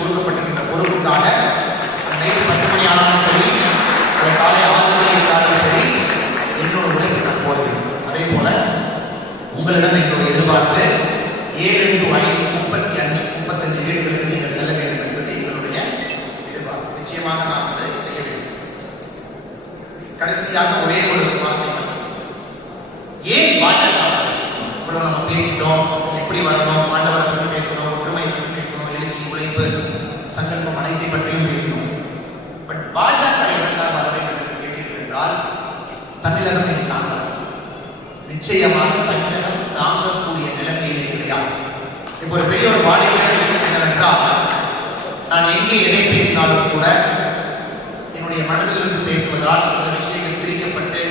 கொடுக்கப்பட்டிருக்கின்ற பொறுப்புக்காக நைட்டு 10 மணி ஆனாலும் சரி, காலை 6 மணி இருந்தாலும் சரி, என்னோட உழைப்பு நான் போடுவேன். அதே போல உங்களிடம் என்னுடைய எதிர்பார்ப்பு 7 × 5 35 வீடுகளுக்கு நீங்கள் செல்ல வேண்டும் என்பது எங்களுடைய எதிர்பார்ப்பு. நிச்சயமாக நான் அதை செய்ய வேண்டும். கடைசியாக ஒரே ஒரு வார்த்தை, ஏன் பாஜக இவ்வளவு நம்ம பேசிட்டோம், எப்படி வரணும், ஆண்டவரை பற்றி பேசணும், ஒற்றுமை பற்றி பேசணும், எழுச்சி, உழைப்பு, சங்கல்பம் அனைத்தை பற்றியும் பேசணும். பட் பாஜக எதற்காக வர வேண்டும் என்று கேட்டீர்கள் என்றால் தமிழகம் தாங்கள் நிச்சயமாக தமிழகம் தாங்கக்கூடிய நிலைமையிலே கிடையாது. இப்போ ஒரு பெரிய ஒரு வாடிக்கையான என்னவென்றால், நான் எங்கே எதை பேசினாலும் கூட என்னுடைய மனதிலிருந்து பேசுவதால் சில விஷயங்கள் பிரிக்கப்பட்டு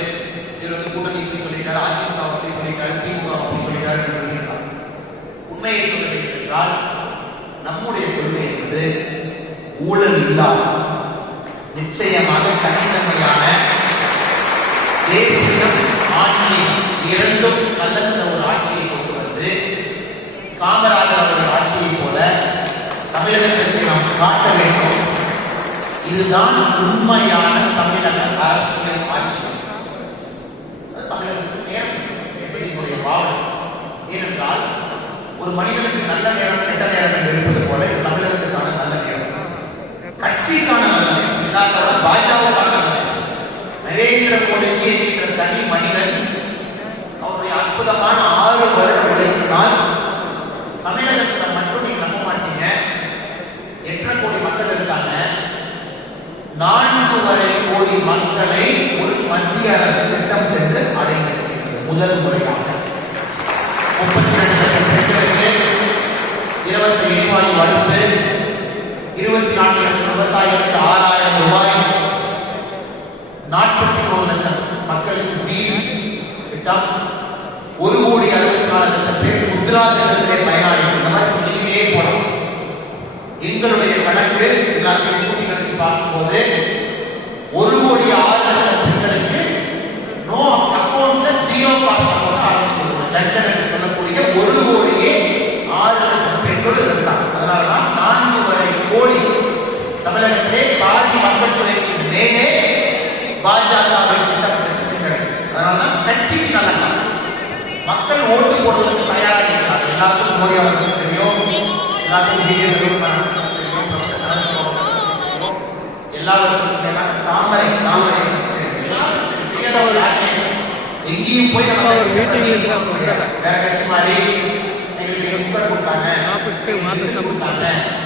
இவருக்கு கூட்டணி இப்படி சொல்லிட்டார், அதிமுக அப்படி சொல்லிட்டார், திமுக அப்படி சொல்லிட்டார் என்று சொல்லியிருக்கார். உண்மையை சொல்ல என்றால் நம்முடைய கொள்கை என்பது ஊழல் இல்லாத நிச்சயமாக தனித்தன்மையான தேசியம் ஆட்சியம் இரண்டும் கலந்த ஒரு ஆட்சியை கொண்டு வந்து காமராஜர் அவர்கள் ஆட்சியை போல தமிழகத்திற்கு நாம் காட்ட வேண்டும். இதுதான் உண்மையான தமிழக அரசியல் ஆட்சி. தமிழகத்துக்கு நேரம் என்பது என்னுடைய பாவனை. ஏனென்றால் ஒரு மனிதனுக்கு நல்ல நேரம் கெட்ட நேரம் என்று இருப்பது போல இது தமிழகத்துக்கான நல்ல நேரம், கட்சிக்கான நல்ல நேரம், எல்லாத்தோட பாஜகவுக்கான நல்ல நேரம். நரேந்திர மோடிஜி என்கிற தனி மனிதன் அவருடைய அற்புதமான 6 வருட உழைப்பினால் தமிழகத்தில் மட்டும் நீங்க நம்ப மாட்டீங்க, 8.5 கோடி மக்கள் இருக்காங்க. 4 கோடி மக்களை ஒரு மத்திய அரசு திட்டம் சென்று அடைந்திருக்கிறது. முதல் முறையாக 32 லட்சம் பெண்களுக்கு இலவச எரிவாயு வழங்கு, 24 லட்சம் விவசாயிகளுக்கு 6000 ரூபாய், 41 லட்சம் மக்களுக்கு வீடு திட்டம், 1,64 லட்சம் பேர் முத்ரா திட்டத்திலே பயனாளிகள். இந்த மாதிரி சொல்லிக்கிட்டே போறோம். எங்களுடைய கணக்கு எல்லாத்தையும் கூட்டி கட்டி பார்க்கும்போது 1,06,00,000 பெண்களுக்கு நோ அக்கௌண்ட்ல 0 காஸ்ட் அக்கௌண்ட் ஆரம்பிச்சிருக்கோம். ஜெண்டர் என்று சொல்லக்கூடிய 1,06,00,000 பெண்கள் இருந்தாங்க. அதனாலதான் 4 கோடி தமிழகத்திலே பாதி மக்கள் தொகைக்கு மேலே பாஜக திட்டம் சென்றது. அதனாலதான் கட்சிக்கு நல்ல மக்கள் ஓட்டு போடுவதற்கு தயாராக இருக்கிறார்கள். எல்லாத்துக்கும் மோடி அவர்களுக்கு தெரியும், எல்லாத்தையும் எல்லாருக்கும் தாமரை தாமரை எங்கேயும் போய் வேற கட்சி மாதிரி எங்களுக்கு குக்கர் கொடுத்தாங்க, கொடுத்தாங்க,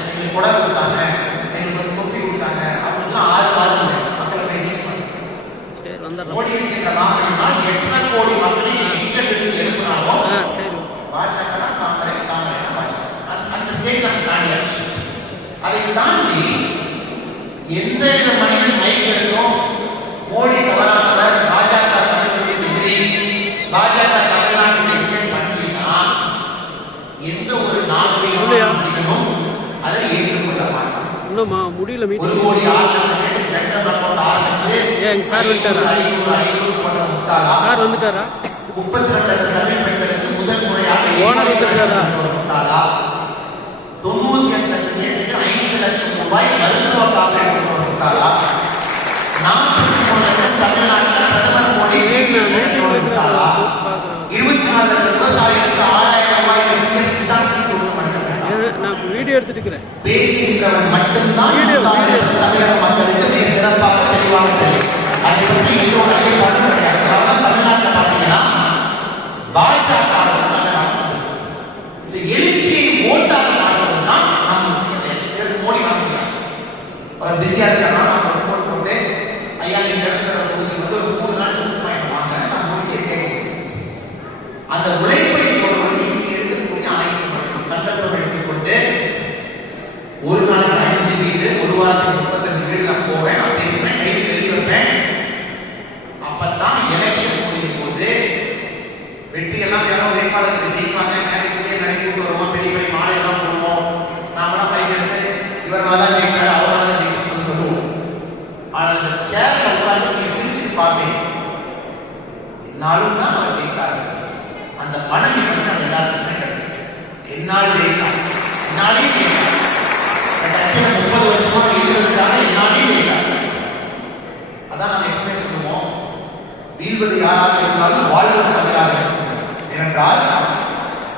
எங்களுக்கு குடை கொடுத்தாங்க, எங்களுக்கு ஒரு தொப்பி கொடுத்தாங்க அப்படின்லாம் 6 மாதம் மக்களை போய் யூஸ் பண்ணி மோடி என்கின்ற நாமனால் 8 கோடி மக்களை எழுப்பினாலும் பாஜக தாமரை தாமரை அந்த ஸ்டேஜ் நம்ம தாண்டியாச்சு. அதை தாண்டி எந்த மனிதன் மைக்கிறோம் மோடி தவறானவர், பாஜக தமிழகத்தின் எதிரி, பாஜக தமிழ்நாட்டில் எதிரி பண்ணினா எந்த ஒரு நாகரிகமும் அதை ஏற்றுக்கொள்ள மாட்டான். முடியல 1 கோடி சார் வந்துட்டாரா? 32 லட்சம் தமிழ் பெண்களுக்கு முதல் முறையாக ஓனர் வந்துட்டாரா? 98 லட்சம் பேருக்கு 5 லட்சம் ரூபாய் மருத்துவ காப்பீடு கொடுத்தாரா? 43 லட்சம் தமிழ்நாட்டில் பிரதமர் மோடி 24 லட்சம் விவசாயிகளுக்கு 6000 ரூபாய் கிசான் சீட்டு நான் வீடியோ எடுத்துட்டு பேசுகிறவன் மட்டும்தான் தமிழக மக்களுக்கு மிக சிறப்பாக தெளிவாக தெரியும். அதை பற்றி இன்னொரு கிடையாது. தமிழ்நாட்டில் பார்த்தீங்கன்னா பாஜக இந்த எழுச்சியை ஓட்டாக மாற்றுவதுதான் மோடி வாங்குகிறார். அவர் பிஸியா இருக்காரா? நான் போன் போட்டு ஐயா நீங்க இடத்துல ஒரு 3 நாள் பயணம் வாங்க நான் மோடியை கேட்கிறேன். அந்த உழைப்பை போடுவது இங்கே இருக்கக்கூடிய அனைத்து சந்தர்ப்பம் எடுத்துக்கொண்டு ஒரு நாளைக்கு 5 வீடு, ஒரு வாரத்துக்கு 35 வீடு நான் போவேன், நான் பேசுவேன், கைது எழுதி வைப்பேன். அப்பதான் எலெக்ஷன் முடியும் போது வெற்றி எல்லாம் யாரும் வேட்பாளர்கள் ஜெயிப்பாங்க, நடைபெற்று வருவோம், பெரிய பெரிய மாலை எல்லாம் போடுவோம், நாமெல்லாம் பயன்படுத்து இவர்களால் தான் ஜெயிச்சாரு, அவரால் தான் ஜெயிச்சு சொல்லுவோம். ஆனால் அந்த சேர்ல உட்கார்ந்து நீ சிரிச்சு பார்ப்பேன், என்னாலும் தான் அவர் ஜெயித்தாரு. அந்த பணம் எனக்கு நம்ம எல்லாத்துக்குமே கிடைக்கும். என்னால் ஜெயித்தார், என்னாலே ஜெயித்தார். கட்சியில 30 வருஷம் இருந்ததுக்காக என்னாலே ஜெயித்தார். அதான் நம்ம எப்பவுமே சொல்லுவோம், வீழ்வது யாராக இருந்தாலும் வாழ்வது பதிலாக இருக்கும். ஏனென்றால்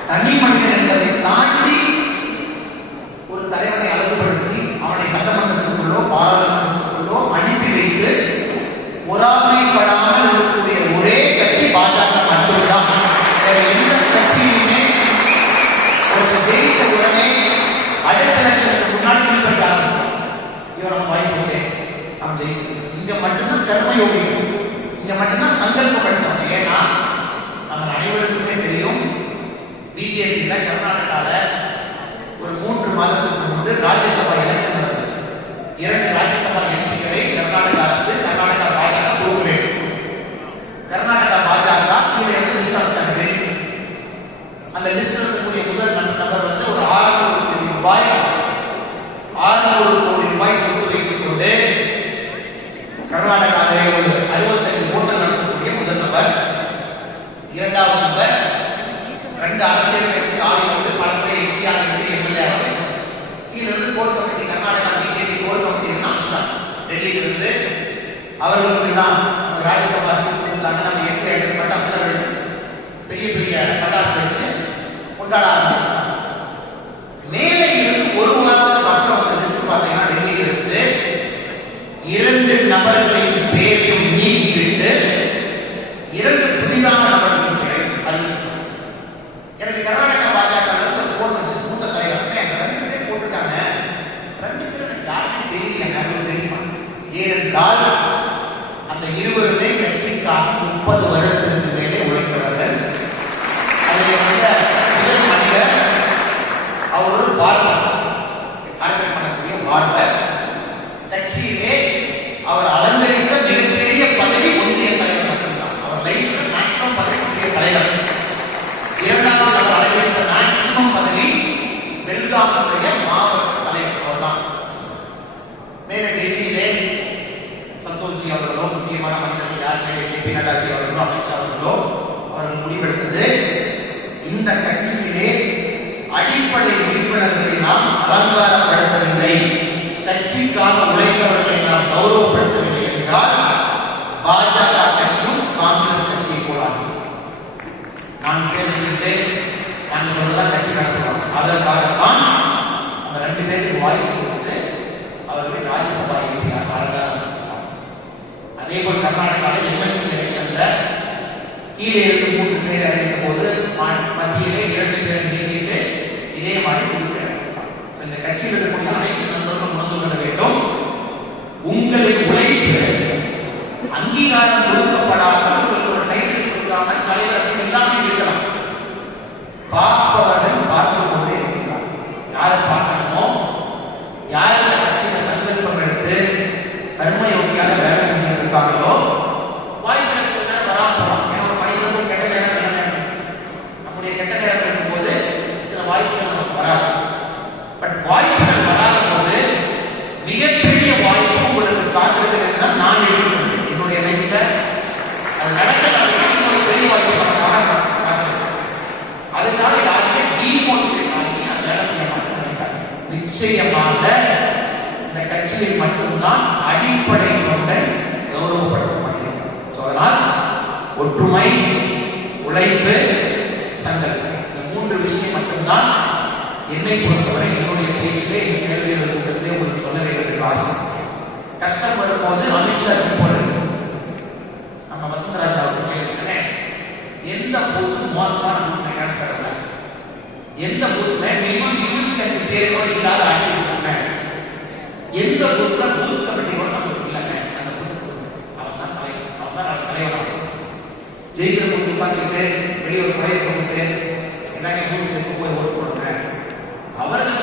தனி மனிதன் என்பதை தாண்டி ஒரு தலைவனை அழகுபடுத்தி அவனை சட்டமன்றத்துக்குள்ளோ பாராளுமன்றத்துக்குள்ளோ அனுப்பி வைத்து பொறாமைப்படாமல் இருக்கக்கூடிய ஒரே கட்சி பாஜக மட்டும்தான். எந்த கட்சியுமே ஒரு ஜெயித்த உடனே அடுத்த லட்சத்துக்கு முன்னாடி பின்பற்ற ஆரம்பிச்சோம். இவன் நம்ம வாய்ப்பு நாம் ஜெயிக்கணும். இங்க மட்டும்தான் கர்மயோகி, இங்க மட்டும்தான் சங்கல்பம் எடுக்கணும். ஏன்னா நம்ம அனைவருக்குமே தெரியும், பிஜேபியில கர்நாடகால ஒரு 3 மாதத்துக்கு முன்பு ராஜ்யசபா எலெக்ஷன் நடந்தது. 2 ராஜ்யசபா எம்பிக்களை கர்நாடக அரசு கர்நாடகா பாஜக கொடுக்க வேண்டும். கர்நாடகா பாஜக கீழே இருந்து லிஸ்ட் ஆஃப் தெரியும். அந்த லிஸ்ட் இருக்கக்கூடிய முதல் நபர் வந்து ஒரு 600 கோடி ரூபாய் சொத்து வைத்துக் கொண்டு கர்நாடகாவிலே ஒரு 65 ஓட்டல் நடத்தக்கூடிய முதல் நபர். 2வது நபர் 2 அரசியல் கட்சி ஆளுநர் பலமுறை இந்தியாவிலிருந்து எம்எல்ஏ ஆகும். இதிலிருந்து core committee, Karnataka BJP core committee டெல்லியிலிருந்து அவர்களுக்கு தான் ராஜ்யசபா சீட் கொடுத்தாங்க. நம்ம 8 பட்டாசு வெடிச்சு பெரிய பெரிய பட்டாசு வெடிச்சு கொண்டாட ஆரம்பித்தாங்க. மேலே இருந்து ஒரு வாரத்துக்கு அப்புறம் ஒரு லிஸ்ட் பார்த்தீங்கன்னா டெல்லியிலிருந்து 2 நபர்களின் பேரையும் நீக்கிவிட்டு 2 புதிதான நபர்களின் பேரை அறிவித்தார். எனக்கு கர்நாடகா பாஜக போன் வச்சு மூத்த தலைவர் 2 பேர் போட்டுட்டாங்க. 2 பேர் எனக்கு யாருமே தெரியல, யாரும் தெரியுமா ஏனென்றால் அந்த இருவருமே கட்சிக்காக 30 வருடத்திற்கு மேலே உழைத்தவர்கள். அதை வந்த முதல் மனிதர் அவர் ஒரு பார்வர், கான்டாக்ட் பண்ணக்கூடிய பார்வர். கட்சியிலே அவர் அலங்கரித்த மிகப்பெரிய பதவி ஒன்றிய தலைவர் மட்டும்தான். அவர் லைஃப்ல மேக்சிமம் பதவிக்குரிய தலைவர். இரண்டாவது அவர் அலங்கரித்த மேக்சிமம் பதவி பெல்காமுடைய மாவட்ட தலைவர். அவர்தான். மேலே டெல்லியிலே சந்தோஷ்ஜி அவர்களோ, முக்கியமான மனிதர்கள் யார் ஜே.பி. நட்டாஜி அவர்களோ, அமித்ஷா அவர்களோ அவர்கள் முடிவெடுத்தது, இந்த கட்சியிலே அடிப்படை உறுப்பினர்களை நாம் அலங்காரப்படுத்தவில்லை, கட்சிக்காக உழைத்தவர்களை நாம் கௌரவப்படுத்தவில்லை என்றால் பாஜக கட்சியும் காங்கிரஸ் கட்சியை போராடும். நான் கேள்விப்பட்டேன், நாங்கள் சொல்லதான் கட்சி நடத்துவோம். அதற்காகத்தான் அந்த 2 பேருக்கு வாய்ப்பு கொடுத்து அவர்களை ராஜ்யசபா எம்பியாக அலங்காரம். அதே போல் கர்நாடகாவில் எம்எல்சி எலெக்ஷன்ல கீழே இருந்து 3 பேர் அறிந்த போது மத்தியிலே 2 பேரை நீக்கிட்டு இதே மாதிரி கொடுக்கிறார். இந்த கட்சியில் இருக்கக்கூடிய அனைத்து நண்பர்களும் உணர்ந்து கொள்ள வேண்டும், உங்களின் உழைப்பு அங்கீகாரம் கொடுக்கப்படாமல் உங்களுக்கு ஒரு டைட்டில் கொடுக்காம தலைவர் அப்படி இல்லாமல் இருக்கலாம். பார்ப்பவர்கள் பார்த்து கொண்டே இருக்கிறார். யாரை பார்க்கணுமோ, யார் இந்த கட்சியில சங்கல்பம் எடுத்து கர்மயோகியாக வேலை செஞ்சுட்டு இருக்காங்களோ வாய்ப்பு சொன்ன வராமலாம். ஏன்னா ஒரு மனிதனுக்கு கெட்ட நேரம் நம்முடைய கெட்ட நேரம் இருக்கும்போது சில வாய்ப்புகள் நமக்கு வராது. பட் வாய்ப்புகள் வராத போது மிகப்பெரிய வாய்ப்பு உங்களுக்கு காத்திருக்கிறது என்றால் நான் எடுக்கிறேன். என்னுடைய லைஃப்ல அது நடக்க ஒரு பெரிய வாய்ப்பு அதனால யாருமே டிமோட்டிவேட் ஆகி அந்த வேலை செய்ய மாட்டேன். நிச்சயமாக இந்த கட்சியை மட்டும்தான் அடிப்படை கொண்ட கௌரவப்படுத்தப்படுகிறது. அதனால் ஒற்றுமை, உழைப்பு, சங்கல்பம், இந்த 3 விஷயம் மட்டும்தான் என்னை பொறுத்தவரை என்னுடைய பேச்சிலே இந்த செயல்வீரர்கள் கூட்டத்திலே உங்களுக்கு சொல்ல வேண்டும் என்று ஆசை. கஷ்டம் வரும்போது அமித்ஷா போறது நம்ம வசந்தராஜ் அவர்கள் கேட்கிறேன், எந்த பூத்து மோசமான பூத்து நடக்கிறத, எந்த பூத்துல மினிமம் 25 பேரோட இல்லாத ஆட்சி இருக்காங்க, எந்த பூத்துல பூத் கமிட்டி கூட நமக்கு இல்லைங்க, அந்த பூத்து அவன் தான் தலைவர். ஜெயிக்கிற பூத்து உட்காந்துக்கிட்டு வெளியே ஒரு பழைய போட்டு ஏதாச்சும் பூத்து போய் ஓட்டு போடுங்க. அவர்கள்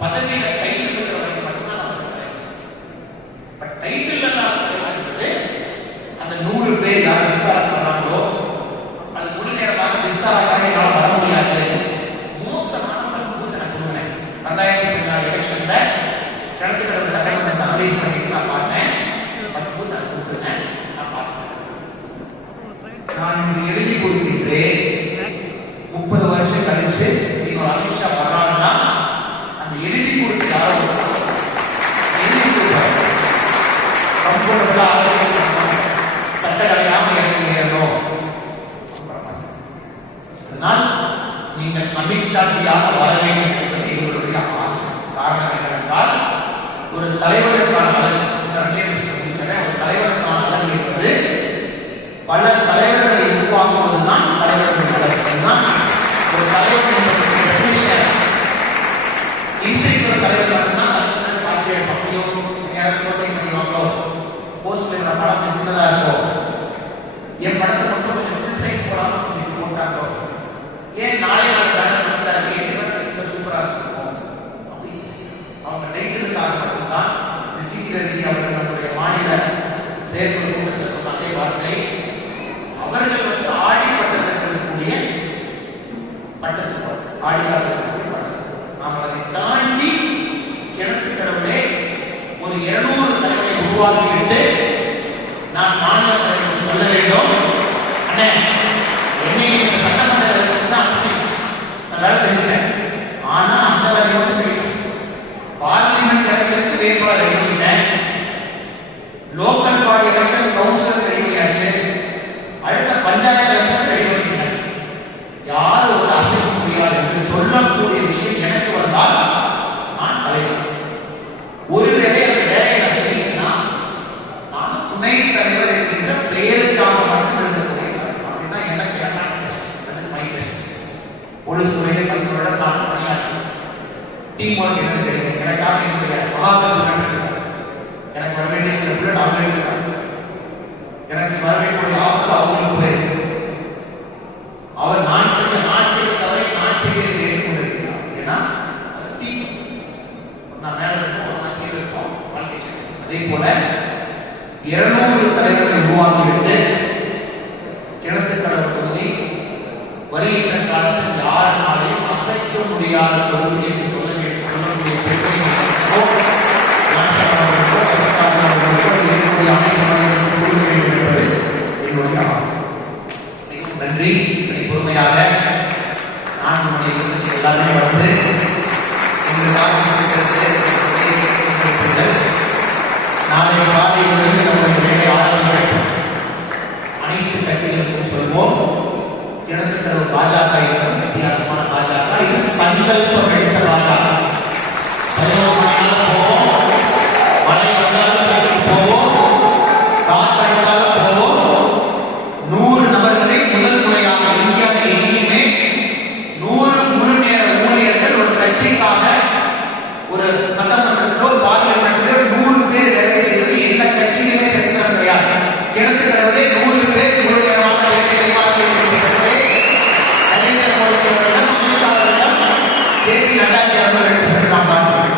பதவியில டைட்டில் இருக்கிற வரைக்கும் மட்டும்தான் அவர்கள். பட் டைட்டில் என்பது அந்த 100 பேர் யார் விஸ்தாரம் பண்ணாங்களோ அது முழு நேரமாக விஸ்தாரமாக என்னால் வர முடியாது. மோசமான பூத் நான் கொடுங்க. 2014 எலெக்ஷன்ல கிழக்கு கடற்கரை சட்டமன்றத்தை அனலைஸ் பண்ணிட்டு நான் பார்த்தேன். 10 பூத் நான் கொடுத்துருந்தேன். நான் பார்த்தேன். நான் இங்கு எழுதி கொடுக்கின்றேன். 30 வருஷம் கழிச்சு நீங்க அமித்ஷா வர்றாங்கன்னா அந்த எழுதி கொடுத்து யாரும் கம்ஃபர்டபுளா சட்டக்கலையாம எழுதியோ. அதனால் நீங்கள் அமித்ஷாத்தியாக வர வேண்டும் என்பது எங்களுடைய ஆசை. காரணம் என்னவென்றால் ஒரு தலைவருக்கான அழகு, ஒரு தலைவருக்கான அழகு என்பது பல தலைவர்களை உருவாக்குவதுதான் தலைவர்களுடைய அழகு. ஒரு தலைவர் இசைக்கிற தலைவர் மட்டும்தான் பார்த்து அப்படியோ பண்ணிடுவாங்களோ, போஸ்ட் படம் சின்னதா இருக்கும், என் படத்தை மட்டும் கொஞ்சம் ஃபுல் சைஸ் போடாமல் கொஞ்சம் போட்டாங்களோ, ஏன் நாளை ஒரு பேனர் மட்டும் சூப்பரா இருக்கும். அவங்க டைட்டிலுக்காக மட்டும்தான் சிசிரவி அவர்கள் நம்முடைய மாநில செயற்குழு கூட்டத்தில் சொன்ன அதே வார்த்தை. அவர்கள் ஆடி பட்டத்தில் இருக்கக்கூடிய பட்டத்துக்கு ஆடிக்காக நாம் அதை தாண்டி கிணத்து கடவுளே ஒரு 200 தலைவரை உருவாக்கிவிட்டு நான் மாநில தலைவருக்கு சொல்ல வேண்டும், அண்ணே என்னை சட்டமன்ற தான் நான் வேலை செஞ்சுட்டேன், ஆனா அந்த வேலை மட்டும் செய்யணும். பார்லிமெண்ட் எலெக்ஷனுக்கு வேட்பாளர் ரெடி பண்ணிட்டேன், local body election councillor ready பண்ணியாச்சு, அடுத்த பஞ்சாயத்து எலெக்ஷன் ரெடி பண்ணிட்டேன். யார் ஒரு அசைக்க முடியாது என்று சொல்லக்கூடிய விஷயம் எனக்கு வந்தால் நான் தலைவர். ஒருவேளை அந்த வேலையை செய்யணும்னா நான் துணை தலைவர் என்கின்ற பெயருக்காக மட்டும் எழுதக்கூடிய அப்படின்னா எனக்கு மை டெஸ்ட். போலீஸ் துறையில் 10 வருடம் நான் பணியாற்றி டீம் ஒர்க் எனக்கு தெரியும். எனக்காக என்னுடைய சகாக்கள் பீரியட் அவங்களுக்கு இருக்காங்க. எனக்கு வரவேற்கக்கூடிய ஆபத்து அவங்களுக்கு போயிருக்கு. அவர் நான் செய்த தவறை நான் செய்ய ஏற்றுக்கொண்டிருக்கிறார். ஏன்னா நான் மேல இருக்கோம், நான் கீழே இருக்கோம், வாழ்க்கை. அதே போல 200 தலைவர்கள் உருவாக்கிவிட்டு கிணத்துக்கடவு பகுதி வருகின்ற காலத்தில் யாருனாலையும் அசைக்க முடியாத பகுதி என்று சொல்லக்கூடிய நன்றி. பொறுமையாக 4 மணிக்கு எல்லாருமே வந்து நாளை காலையிலிருந்து நம்முடைய வேலை ஆரம்பிக்கும். அனைத்து கட்சிகளுக்கும் சொல்வோம், கிணத்துக்கடவு பாஜக என்பது வித்தியாசமான பாஜக. இது சங்கல்பம் எடுத்த பாஜக. 11 மணிக்கு போவோம், மழை வந்தாலும் போவோம், காற்றடித்தாலும் போவோம். 100 நபர்களை முதல் முறையாக இந்தியாவில் எங்கேயுமே 100 முழு நேர ஊழியர்கள் ஒரு கட்சிக்காக ஒரு சட்டமன்றத்திலோ பார்லிமெண்ட்டிலோ 100 பேர் வேலை செய்வது எந்த கட்சியிலுமே சரித்திரம் கிடையாது. கிணத்துக்கடவுளே 100 பேர் முழு நேரமாக வேலை செய்வார்கள் என்பதை நரேந்திர மோடி அவர்களிடம், அமித்ஷா அவர்களிடம், ஜே.பி. நட்டா அவர்களிடம் நாம் பார்க்கிறோம்.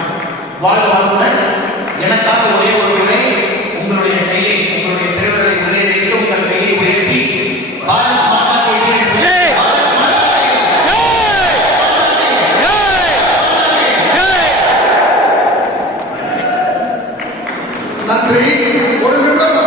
வாழ்வாழ்வுடன் எனக்காக ஒரே ஒரு முறை உங்களுடைய கையை, உங்களுடைய திருவரை உள்ளே வைத்து உங்கள் கையை உயர்த்தி பாரத் மாதா கி ஜெய், பாரத் மாதா கி ஜெய். நன்றி. ஒரு நிமிடம்